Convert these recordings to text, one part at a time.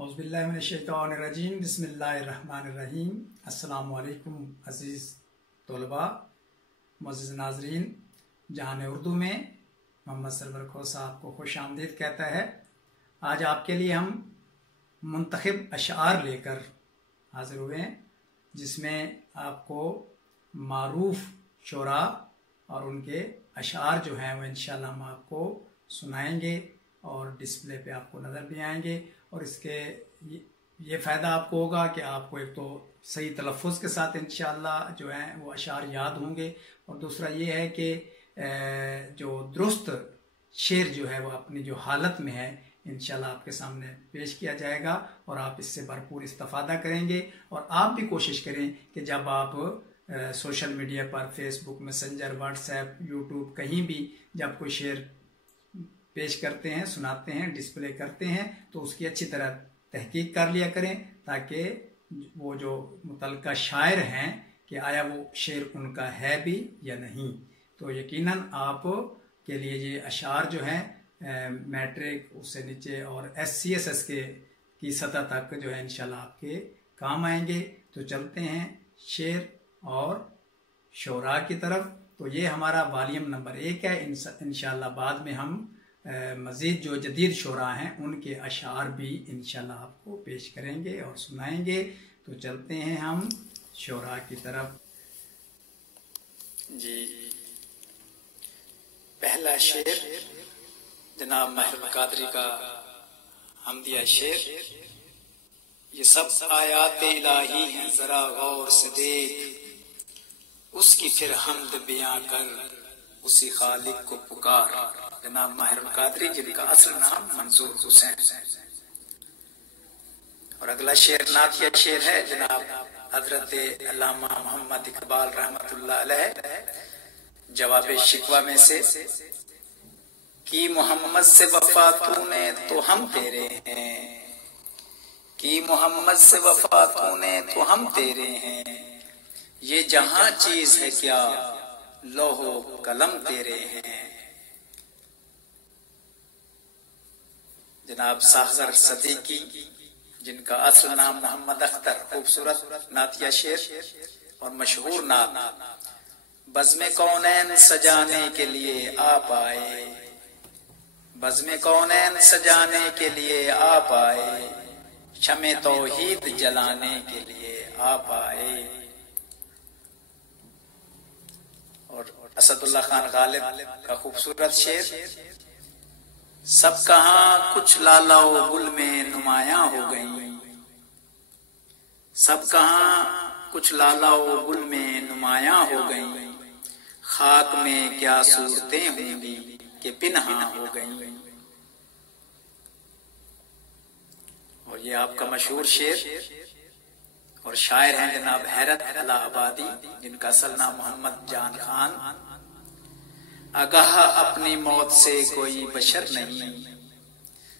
औज़ुबिल्लाहिमिनश्शैतानिर्रजीम बिस्मिल्लाहिर्रहमानिर्रहीम। अस्सलामु अलैकुम अज़ीज़ तलबा, मुअज़्ज़िज़ नाज़रीन। जहान उर्दू में मोहम्मद सरवर खो साहब को खुश आमदीद कहता है। आज आपके लिए हम मुंतखब अशआर लेकर हाज़िर हुए हैं, जिसमें आपको मारूफ शुरा और उनके अशआर जो हैं वो इंशाअल्लाह हम आपको सुनाएंगे और डिस्प्ले पे आपको नज़र भी आएंगे। और इसके ये फ़ायदा आपको होगा कि आपको एक तो सही तलफ़ुज़ के साथ इंशाअल्लाह जो है वो अशआर याद होंगे, और दूसरा ये है कि जो दुरुस्त शेर जो है वो अपनी जो हालत में है इंशाअल्लाह आपके सामने पेश किया जाएगा और आप इससे भरपूर इस्तिफ़ादा करेंगे। और आप भी कोशिश करें कि जब आप सोशल मीडिया पर फेसबुक, मैसेंजर, व्हाट्सएप, यूट्यूब कहीं भी जब कोई शेर पेश करते हैं, सुनाते हैं, डिस्प्ले करते हैं, तो उसकी अच्छी तरह तहकीक कर लिया करें, ताकि वो जो मुतल्लिका शायर हैं कि आया वो शेर उनका है भी या नहीं। तो यकीनन आप के लिए ये अशार जो हैं मैट्रिक उससे नीचे और SCSS की सतह तक जो है इंशाल्लाह आपके काम आएंगे। तो चलते हैं शेर और शोरा की तरफ। तो ये हमारा वॉल्यूम नंबर 1 है। इंशाल्लाह बाद में हम मज़ीद जो जदीद शोरा हैं उनके अशार भी इंशाल्लाह आपको पेश करेंगे और सुनाएंगे। तो चलते हैं हम शोरा की तरफ। जी, पहला शेर जनाब महर कादरी का हमदिया शेर। ये सब आयात इलाही हैं, जरा गौर से देख, उसकी फिर हमद बयां कर, उसी खालिक को पुकार। जनाब माहिर कादरी, जिनका असल नाम मंसूर हुसैन। और अगला शेर नातिया शेर है जनाब हजरत अल्लामा मोहम्मद इकबाल रहमतुल्लाह अलैह। जवाब शिकवा में से कि मोहम्मद से वफा तूने तो हम तेरे हैं, कि मोहम्मद से वफा तूने तो हम तेरे हैं, ये जहां चीज है क्या लोहो कलम तेरे हैं। जनाब साहज़र सदीकी, जिनका असल नाम मोहम्मद अख्तर, खूबसूरत नातिया शेर और मशहूर नात। बज़्मे कौनैन सजाने के लिए आप आए, बज़्मे कौनैन सजाने के लिए आप आए, शमे तौहीद जलाने के लिए आप आए। और असदुल्लाह खान गालिब का खूबसूरत शेर। सब कहाँ कुछ लालाओ गुल में नुमायां हो गई, सब कहाँ कुछ लालाओ गुल में नुमायां हो गई, खाक में क्या सूरतें होंगी कि पिन्हा हो गई। और ये आपका मशहूर शेर और शायर हैं जनाब हैरत अला आबादी, जिनका असल नाम मोहम्मद जान खान। आगाह अपनी मौत से कोई बशर नहीं,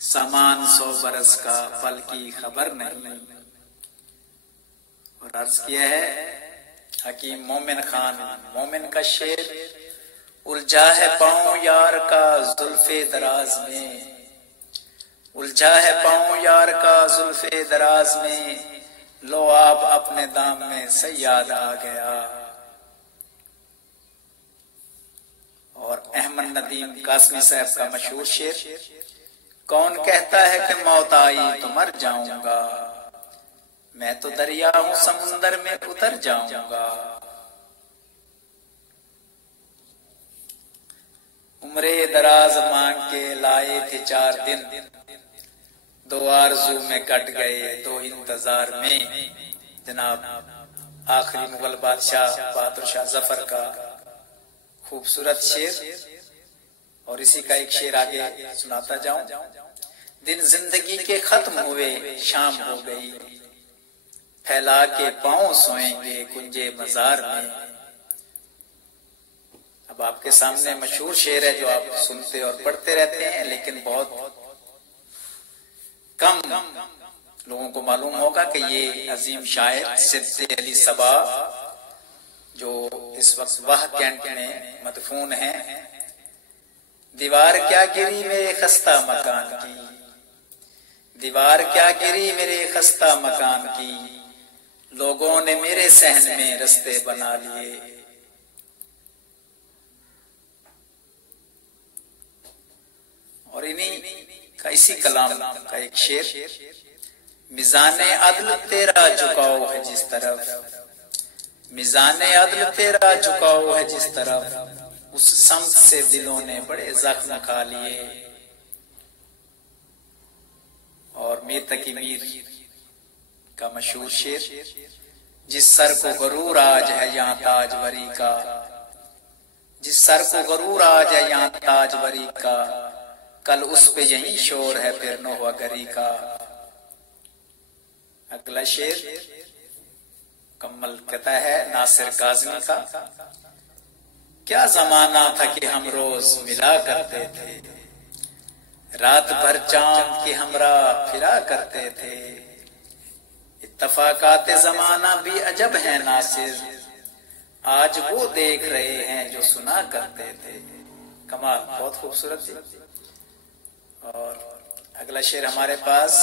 सामान 100 बरस का पल की खबर नहीं। और अर्ज किया है हकीम मोमिन खान मोमिन का शेर। उलझा है पाँव यार का जुल्फे दराज में, उलझा है पाँव यार का जुल्फे दराज में, लो आप अपने दाम में सयाद आ गया। और अहमद नदीम कासमी साहब का मशहूर शेर। कौन कहता है कि मौत आई तो मर जाऊंगा, मैं तो दरिया हूं समुंदर में उतर जाऊंगा। उम्रे दराज मांग के लाए थे 4 दिन, 2 आरज़ू में कट गए 2 इंतजार में। जनाब आखिरी मुगल बादशाह बहादुर शाह जफर का खूबसूरत शेर। और इसी का एक शेर आगे सुनाता जाऊं। दिन जिंदगी के खत्म हुए शाम हो गई, फैला के पांव सोएंगे कुंजे मजार में। अब आपके सामने मशहूर शेर है जो आप सुनते और पढ़ते रहते हैं, लेकिन बहुत कम लोगों को मालूम होगा कि ये अजीम शायर सिद्दे अली सबा, जो इस वक्त वह कैंट में मदफून है। दीवार क्या गिरी मेरे खस्ता मकान की, दीवार क्या गिरी मेरे खस्ता मकान की, लोगों ने मेरे सहन में रस्ते बना लिए। और इन्हीं का इसी कलाम का एक शेर, मिजाने अदल तेरा झुकाओ है जिस तरफ, मिजाने अदल तेरा झुकाओ है जिस तरफ, उस समत से दिलों ने बड़े जख्म खा लिए। और मीर तकी मीर का मशहूर शेर, जिस सर को गरूर आज है यहाँ ताजवरी का, जिस सर को गरूर आज है यहाँ ताजवरी का, कल उस पे यही शोर है फिर नोहा गरी का। अगला शेर कम्मल कहता है नासिर काज़मी का, क्या जमाना था कि हम रोज मिला करते थे, रात भर चांद की हमरा फिरा करते थे। इत्तफाकाते जमाना भी अजब है नासिर, आज वो देख रहे हैं जो सुना करते थे। कमाल, बहुत खूबसूरत थी। और अगला शेर हमारे पास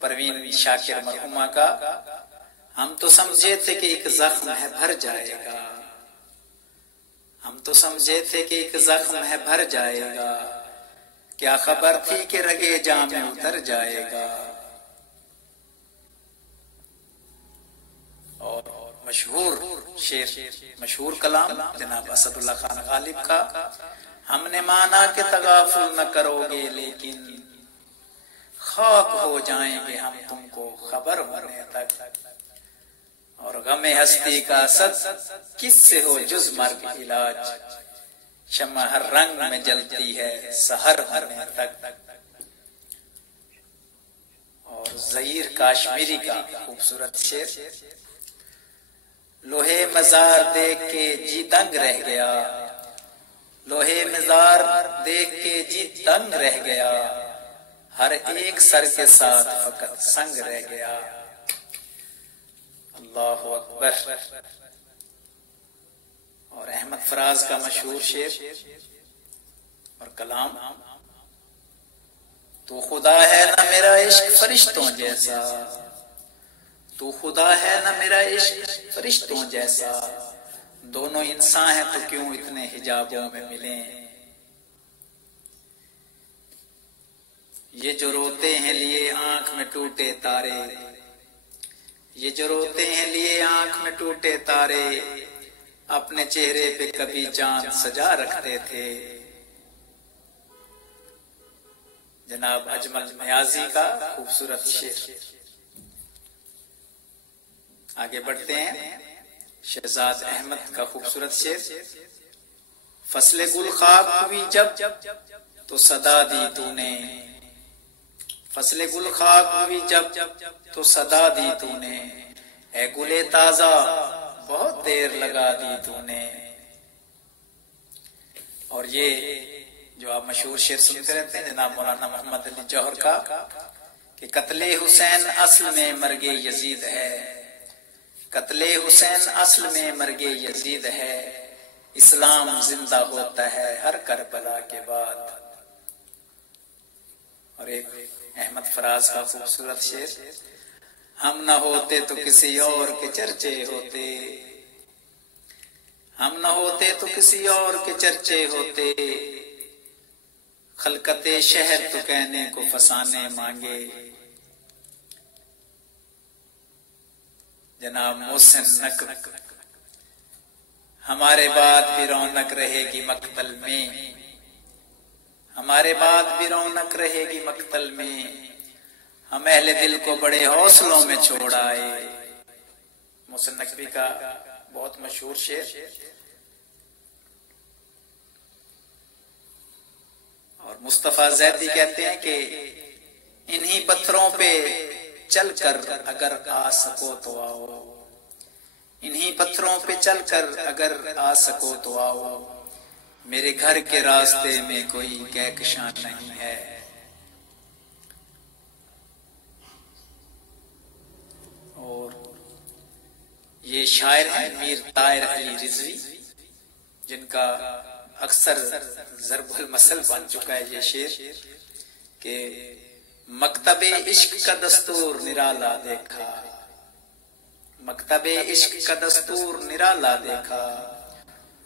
परवीन शाकिर मरहुमा का, हम तो समझे थे कि एक जख्म है भर जाएगा, हम तो समझे थे कि एक जख्म है भर जाएगा, क्या खबर थी कि रगे जाम में उतर जाएगा। और मशहूर शेर, मशहूर कलाम जनाब असदुल्ला खान गालिब का, हमने माना कि तगाफुल न करोगे लेकिन खाक हो जाएंगे हम तुमको खबर होने तक। और गमे हस्ती का सद किससे हो जुज मर्ग इलाज, शम्मा हर रंग में जलती है सहर होने तक। और ज़हीर काश्मीरी का खूबसूरत शेर, लोहे मजार देख के जी दंग रह गया, लोहे मजार देख के जी दंग रह गया, हर एक सर के साथ फकत संग रह गया। अल्लाहु अकबर। और अहमद फराज का मशहूर शेर और कलाम, तू खुदा है ना मेरा इश्क फरिश्तों जैसा, तू खुदा है ना मेरा इश्क फरिश्तों जैसा, दोनों इंसान हैं तो क्यों इतने हिजाबों में मिले। ये जो रोते हैं लिए आंख में टूटे तारे, ये जो रोते हैं लिए आंख में टूटे तारे, अपने चेहरे पे कभी चांद सजा रखते थे। जनाब अजमल नियाजी का खूबसूरत शेर। आगे बढ़ते हैं, शहजाद अहमद का खूबसूरत शेर, फसले गुल खाक हुई जब तो सदा दी तूने, फसले गुल खाक हुई जब तो सदा दी तूने, ए गुले ताजा बहुत देर लगा दी तूने। और ये जो आप मशहूर शेर सुनते रहते हैं जनाब मौलाना मोहम्मद अली जौहर का, कि कत्ले हुसैन असल में मर्गे यजीद है, कत्ले हुसैन असल में मर्गे यजीद है, इस्लाम जिंदा होता है हर करबला के बाद। और एक अहमद फराज का खूबसूरत शेर, हम न होते तो किसी और के चर्चे होते, हम न होते तो किसी और के चर्चे होते, खलकते शहर तो कहने को फसाने मांगे। जनाब मोहसिन नकवी, हमारे बाद भी रौनक रहेगी मक्तल में, हमारे बाद भी रौनक रहेगी मक्तल में, हम अहले दिल को बड़े हौसलों में छोड़ आए। मोहसिन नकवी का बहुत मशहूर शेर। और मुस्तफा जैदी कहते हैं कि इन्हीं पत्थरों पे चलकर अगर आ सको तो आओ, इन्हीं पत्थरों पे चलकर अगर आ सको तो आओ, मेरे घर के रास्ते में कोई कहकशां नहीं है। और ये शायर हैं मीर ताहिर अली रिजवी, जिनका अक्सर ज़रबुल मसल बन चुका है ये शेर, कि मकतबे इश्क का दस्तूर निराला देखा, मकतबे इश्क का दस्तूर निराला देखा,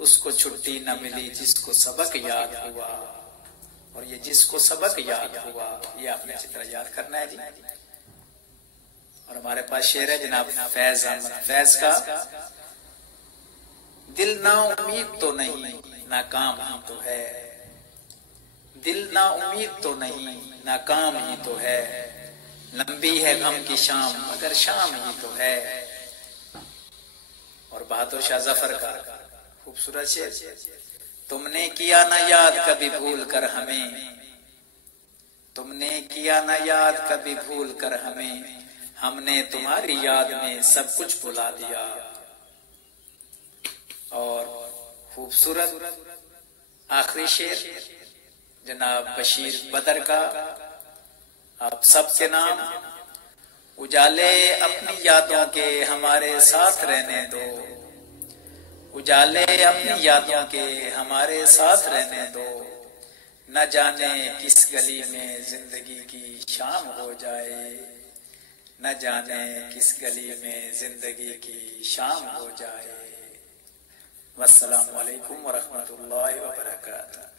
उसको छुट्टी न मिली जिसको सबक याद हुआ। और ये जिसको सबक याद हुआ, ये आपने चित्र याद करना है जी। और हमारे पास शेर है जनाब फैज अहमद फैज का, दिल ना उम्मीद तो नहीं नाकाम ही तो है, दिल ना उम्मीद तो नहीं नाकाम ही तो है, लंबी है गम की शाम मगर शाम ही तो है। और बहादुर शाह जफर का खूबसूरत शेर, तुमने किया ना याद कभी भूल कर हमें, तुमने किया ना याद कभी भूल कर हमें, हमने तुम्हारी याद में सब कुछ भुला दिया। और खूबसूरत आखिरी शेर जनाब बशीर बदर का, आप सबके नाम, उजाले अपनी यादों के हमारे साथ रहने दो, उजाले अपनी यादों के हमारे साथ रहने दो, न जाने किस गली में जिंदगी की शाम हो जाए, न जाने किस गली में जिंदगी की शाम हो जाए। वस्सलामु अलैकुम व रहमतुल्लाहि व बरकातहू।